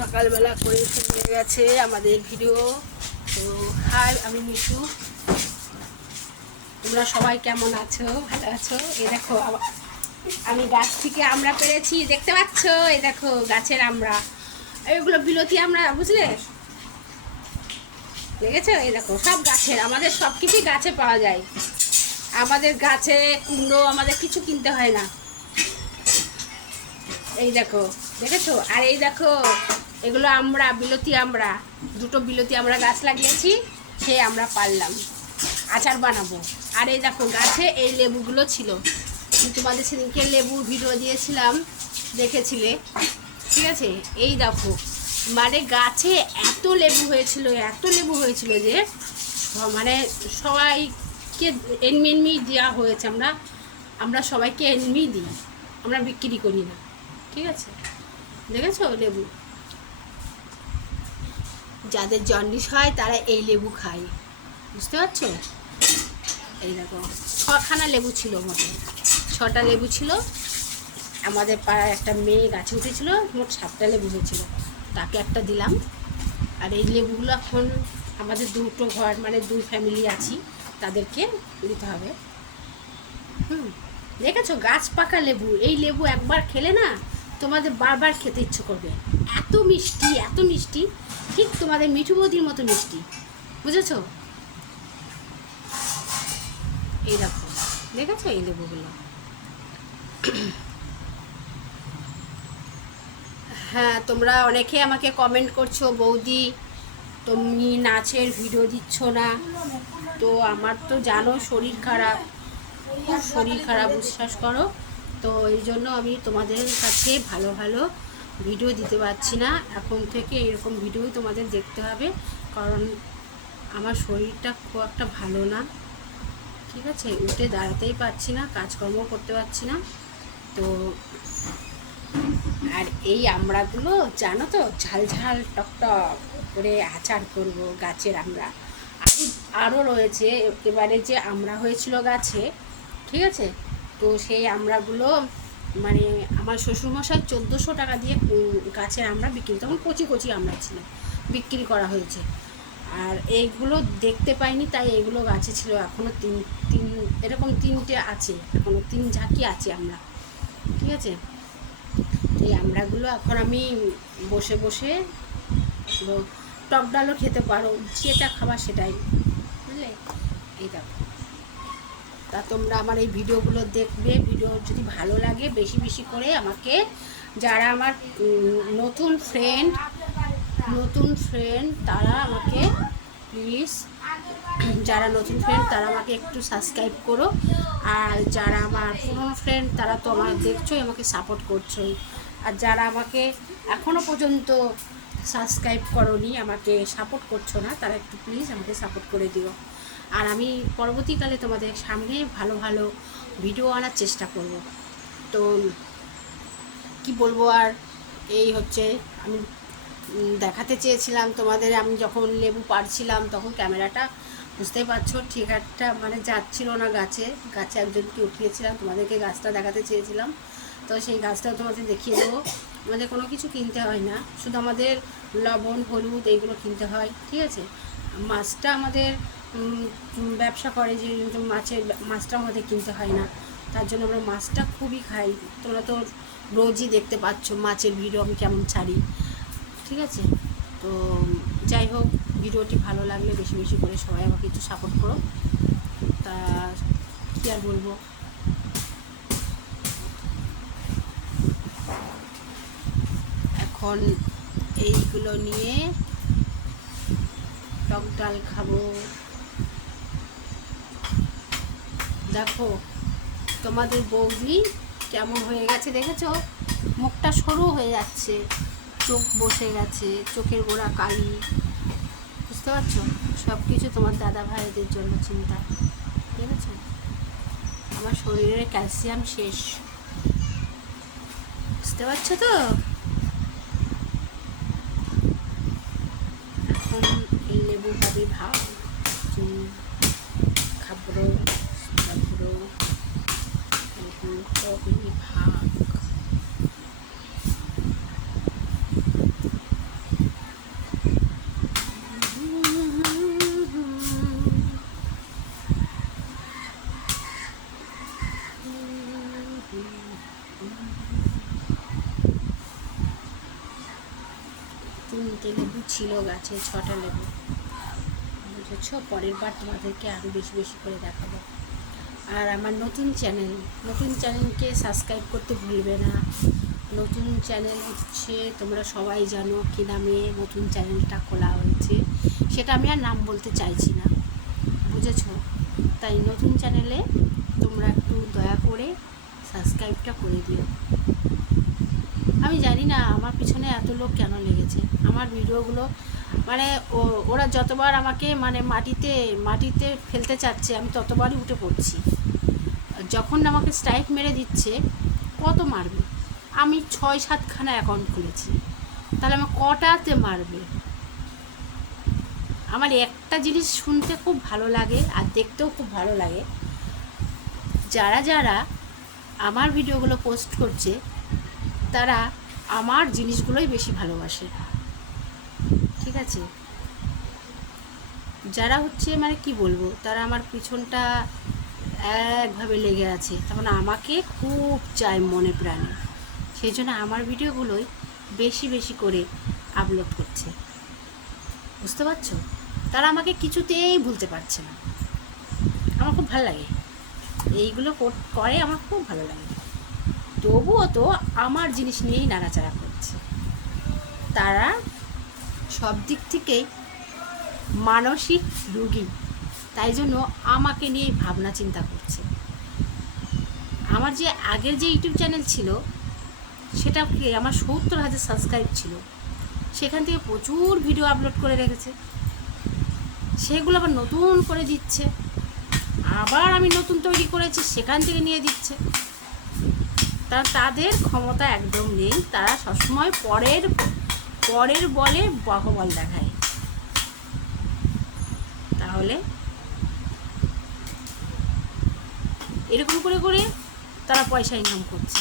সকালবেলা করে হয়ে গেছে আমাদের ভিডিও। তো হাই আমি মিশু তোমরা সবাই কেমন আছো? ভালো আছো? এই দেখো আমি গাছ থেকে আমরা পেরেছি, দেখতে পাচ্ছ? এই দেখো, গাছের আমরা। এগুলো বিলতি আমরা, বুঝলে? দেখেছ এই দেখো, সব গাছের, আমাদের সব কিছুই গাছে পাওয়া যায়। আমাদের গাছে কুমড়ো, আমাদের কিছু কিনতে হয় না। এই দেখো দেখেছ? আর এই দেখো, এগুলো আমরা, বিলতি আমরা, দুটো বিলতি আমরা গাছ লাগিয়েছি, সে আমরা পারলাম। আচার বানাবো। আর এই দেখো, গাছে এই লেবুগুলো ছিল। তোমাদের সেদিনকে লেবু ভিডিও দিয়েছিলাম, দেখেছিলে? ঠিক আছে? এই দেখো মানে গাছে এত লেবু হয়েছিল, এত লেবু হয়েছিল যে মানে সবাইকে এনমি এনমি দেওয়া হয়েছে। আমরা আমরা সবাইকে এনমি দিই। আমরা বিক্রি করি না। ঠিক আছে? দেখেছ লেবু? যাদের জন্ডিস হয়, তারা এই লেবু খায়। বুঝতে পারছ? এই দেখো, ছখানা লেবু ছিল মোটে। ছটা লেবু ছিল। আমাদের পাড়ার একটা মেয়ে গাছে উঠেছিল, মোট সাতটা লেবু হয়েছিল। তাকে একটা দিলাম। আর এই লেবুগুলো এখন আমাদের দুটো ঘর মানে দুই ফ্যামিলি আছি, তাদেরকে দিতে হবে। হুম, দেখেছ? গাছ পাকা লেবু। এই লেবু একবার খেলে না তোমাদের বারবার খেতে ইচ্ছে করবে। এত মিষ্টি এত মিষ্টি, ঠিক তোমাদের মিঠু বৌদির মতো মিষ্টি। বুঝেছ? এই দেখো, দেখেছ এই লেবুগুলো? হ্যাঁ তোমরা অনেকে আমাকে কমেন্ট করছ, বৌদি, তুমি নাচের ভিডিও দিচ্ছ না। তো আমার তো জানো শরীর খারাপ। শরীর খারাপ, বিশ্বাস করো। তো এই জন্য আমি তোমাদের কাছে ভালো ভালো ভিডিও দিতে পারছি না। এখন থেকে এরকম ভিডিওই তোমাদের দেখতে হবে। কারণ আমার শরীরটা খুব একটা ভালো না। ঠিক আছে? উঠে দাঁড়াতেই পারছি না কাজকর্ম করতে পারছি না। তো আর এই আমড়াগুলো, জানো তো? ঝাল ঝাল, টক টক করে আচার করব গাছের আমড়া আরও আরও রয়েছে। এবারে যে আমড়া হয়েছিল গাছে, ঠিক আছে? তো সেই আমড়াগুলো মানে আমার শ্বশুরমশাই চোদ্দোশো টাকা দিয়ে গাছের আমড়া বিক্রি তখন কচি কচি আমড়া ছিল, বিক্রি করা হয়েছে। আর এইগুলো দেখতে পাইনি, তাই এগুলো গাছে ছিল। এখনও তিন তিন, এরকম তিনটে আছে এখনও তিন ঝাঁকি আছে আমরা ঠিক আছে? এই আমড়াগুলো এখন আমি বসে বসে টক ডালও খেতে পারো যেটা খাবার সেটাই, বুঝলে? এই দেখো। তা তোমরা আমার এই ভিডিওগুলো দেখবে। ভিডিও যদি ভালো লাগে, বেশি বেশি করে আমাকে যারা আমার নতুন ফ্রেন্ড নতুন ফ্রেন্ড তারা আমাকে প্লিজ যারা নতুন ফ্রেন্ড তারা আমাকে একটু সাবস্ক্রাইব করো। আর যারা আমার পুরনো ফ্রেন্ড তারা তো আমার দেখছোই, আমাকে সাপোর্ট করছোই। আর যারা আমাকে এখনও পর্যন্ত সাবস্ক্রাইব করনি, আমাকে সাপোর্ট করছ না, তারা একটু প্লিজ আমাকে সাপোর্ট করে দিও। আর আমি পরবর্তীকালে তোমাদের সামনে ভালো ভালো ভিডিও আনার চেষ্টা করব। তো কি বলব আর, এই হচ্ছে আমি দেখাতে চেয়েছিলাম তোমাদের, আমি যখন লেবু পাড়ছিলাম তখন ক্যামেরাটা, বুঝতেই পারছ ঠিক একটা মানে যাচ্ছিল না গাছে গাছে একজনকে উঠিয়েছিলাম, তোমাদেরকে গাছটা দেখাতে চেয়েছিলাম। তো সেই গাছটাও তোমাদের দেখিয়ে দেবো। আমাদের কোনো কিছু কিনতে হয় না, শুধু আমাদের লবণ, হলুদ, এইগুলো কিনতে হয়, ঠিক আছে? মাছটা আমাদের ব্যবসা করে যে মাছের মাছটা আমাদের কিনতে হয় না। তার জন্য আমরা মাছটা খুবই খাই। তোমরা তো রোজই দেখতে পাচ্ছ মাছের ভিডিও আমি কেমন ছাড়ি। ঠিক আছে? তো যাই হোক, ভিডিওটি ভালো লাগলে বেশি বেশি করে সবাই আমাকে একটু সাপোর্ট করো। তা কী আর বলব? এখন এইগুলো নিয়ে টক ডাল খাব। দেখো, তোমাদের বৌদি কেমন হয়ে গেছে দেখেছ? মুখটা সরু হয়ে যাচ্ছে, চোখ বসে গেছে, চোখের গোড়া কালি। বুঝতে পারছ? সব কিছু তোমার দাদা ভাইদের জন্য চিন্তা ঠিক আছে আমার শরীরের ক্যালসিয়াম শেষ। বুঝতে পারছ তো? এখন এই লেবু ভাবি ভাব তিনটে লেবু ছিল গাছে, ছটা লেবু। বুঝেছ? পরের বার তোমাদেরকে আরও বেশি বেশি করে দেখাবো। আর আমার নতুন চ্যানেল, নতুন চ্যানেলকে সাবস্ক্রাইব করতে ভুলবে না। নতুন চ্যানেল হচ্ছে, তোমরা সবাই জানো কী নামে নতুন চ্যানেলটা খোলা হয়েছে। সেটা আমি আর নাম বলতে চাইছি না। বুঝেছ? তাই নতুন চ্যানেলে তোমরা একটু দয়া করে সাবস্ক্রাইবটা করে দিও। আমি জানি না আমার পিছনে এত লোক কেন লেগেছে। আমার ভিডিওগুলো মানে ওরা যতবার আমাকে মানে মাটিতে মাটিতে ফেলতে চাচ্ছে, আমি ততবারই উঠে পড়ছি। যখন আমাকে স্ট্রাইক মেরে দিচ্ছে, কত মারবে? আমি ছয় সাতখানা অ্যাকাউন্ট খুলেছি। তাহলে আমার কটাতে মারবে? আমার একটা জিনিস শুনতে খুব ভালো লাগে, আর দেখতেও খুব ভালো লাগে। যারা যারা আমার ভিডিওগুলো পোস্ট করছে, তারা আমার জিনিসগুলোই বেশি ভালোবাসে। ঠিক আছে? যারা হচ্ছে মানে কি বলব, তারা আমার পিছনটা একভাবে লেগে আছে। তখন আমাকে খুব চায় মনে প্রাণে। সেই জন্য আমার ভিডিওগুলোই বেশি বেশি করে আপলোড করছে। বুঝতে পারছ? তারা আমাকে কিছুতেই ভুলতে পারছে না। আমার খুব ভালো লাগে। এইগুলো কর- আমার খুব ভালো লাগে। তবুও তো আমার জিনিস নিয়েই নাড়াচাড়া করছে। তারা সব দিক থেকেই মানসিক রুগী, তাই জন্য আমাকে নিয়ে ভাবনা চিন্তা করছে। আমার যে আগের যে ইউটিউব চ্যানেল ছিল সেটা কি আমার সত্তর হাজার সাবস্ক্রাইব ছিল, সেখান থেকে প্রচুর ভিডিও আপলোড করে রেখেছে। সেগুলো আবার নতুন করে দিচ্ছে। আবার আমি নতুন তৈরি করেছি, সেখান থেকে নিয়ে দিচ্ছে। তা তাদের ক্ষমতা একদম নেই, তারা সবসময় পরের পরের বলে বাহবল দেখায়। তাহলে এরকম করে করে তারা পয়সা ইনকাম করছে।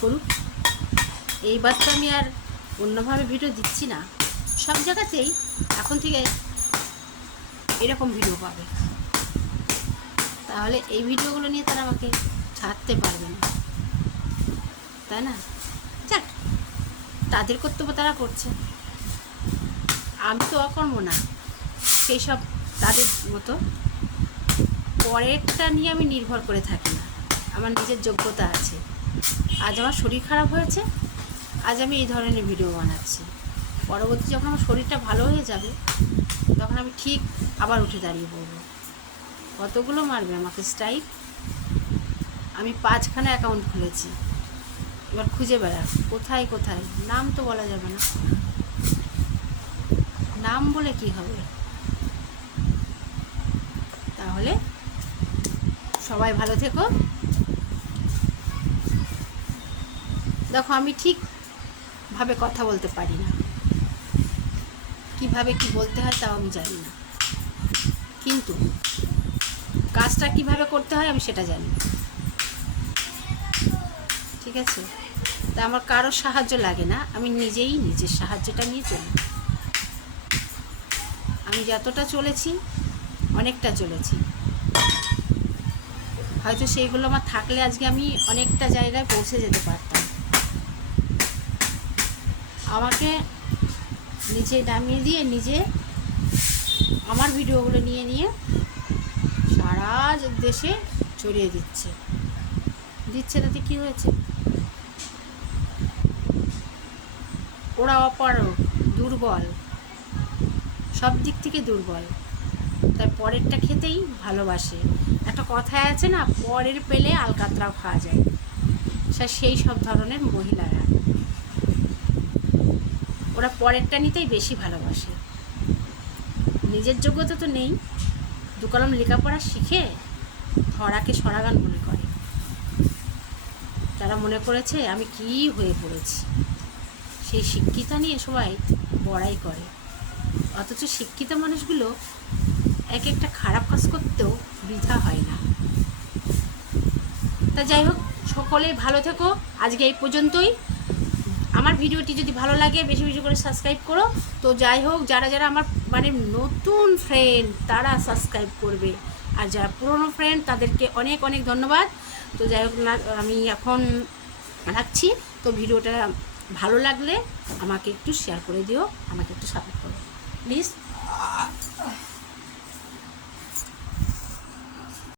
করুক। এইবার তো আমি আর অন্যভাবে ভিডিও দিচ্ছি না। সব জায়গাতেই এখন থেকে এরকম ভিডিও পাবে। তাহলে এই ভিডিওগুলো নিয়ে তারা আমাকে ছাড়তে পারবে না। তাই না? যাক, তাদের কর্তব্য তারা করছে। আমি তো অকর্ম না, সেই সব তাদের মতো। পরেরটা নিয়ে আমি নির্ভর করে থাকি না। আমার নিজের যোগ্যতা আছে। আজ আমার শরীর খারাপ হয়েছে, আজ আমি এই ধরনের ভিডিও বানাচ্ছি। পরবর্তী যখন আমার শরীরটা ভালো হয়ে যাবে, তখন আমি ঠিক আবার উঠে দাঁড়িয়ে পড়ব কতগুলো মারবে আমাকে স্ট্রাইক? আমি পাঁচখানা অ্যাকাউন্ট খুলেছি। এবার খুঁজে বেড়া কোথায় কোথায়? নাম তো বলা যাবে না। নাম বলে কি হবে? তাহলে সবাই ভালো থেকো। দেখো, আমি ঠিকভাবে কথা বলতে পারি না। কীভাবে কি বলতে হয় তাও আমি জানি না। কিন্তু কাজটা কীভাবে করতে হয় আমি সেটা জানি ঠিক আছে? তা আমার কারোর সাহায্য লাগে না, আমি নিজেই নিজের সাহায্যটা নিয়ে চলি। আমি যতটা চলেছি, অনেকটা চলেছি। হয়তো সেইগুলো আমার থাকলে আজকে আমি অনেকটা জায়গায় পৌঁছে যেতে পারতাম। আমাকে নিচে নামিয়ে দিয়ে নিজে আমার ভিডিওগুলো নিয়ে নিয়ে সারা দেশে ছড়িয়ে দিচ্ছে। দিচ্ছে তাতে কী হয়েছে? ওরা অপারক দুর্বল। সব দিক থেকে দুর্বল। তাই পরেরটা খেতেই ভালোবাসে। একটা কথায় আছে না, পরের পেলে আলকাতরাও খাওয়া যায়। সে সেই সব ধরনের মহিলারা। ওরা পরেরটা নিতেই বেশি ভালোবাসে। নিজের যোগ্যতা তো নেই। দু কলম লেখাপড়া শিখে ধরাকে সরাগান মনে করে। তারা মনে করেছে আমি কি হয়ে পড়েছি, সেই শিক্ষিতা নিয়ে সবাই বড়াই করে। অথচ শিক্ষিত মানুষগুলো এক একটা খারাপ কাজ করতেও বৃথা হয় না। তা যাই হোক, সকলে ভালো থেকো। আজকে এই পর্যন্তই। আমার ভিডিওটি যদি ভালো লাগে, বেশি বেশি করে সাবস্ক্রাইব করো। তো যাই হোক, যারা যারা আমার মানে নতুন ফ্রেন্ড তারা সাবস্ক্রাইব করবে। আর যারা পুরনো ফ্রেন্ড তাদেরকে অনেক অনেক ধন্যবাদ। তো যাই হোক, না, আমি এখন রাখছি। তো ভিডিওটা ভালো লাগলে আমাকে একটু শেয়ার করে দিও, আমাকে একটু সাপোর্ট করো। প্লিজ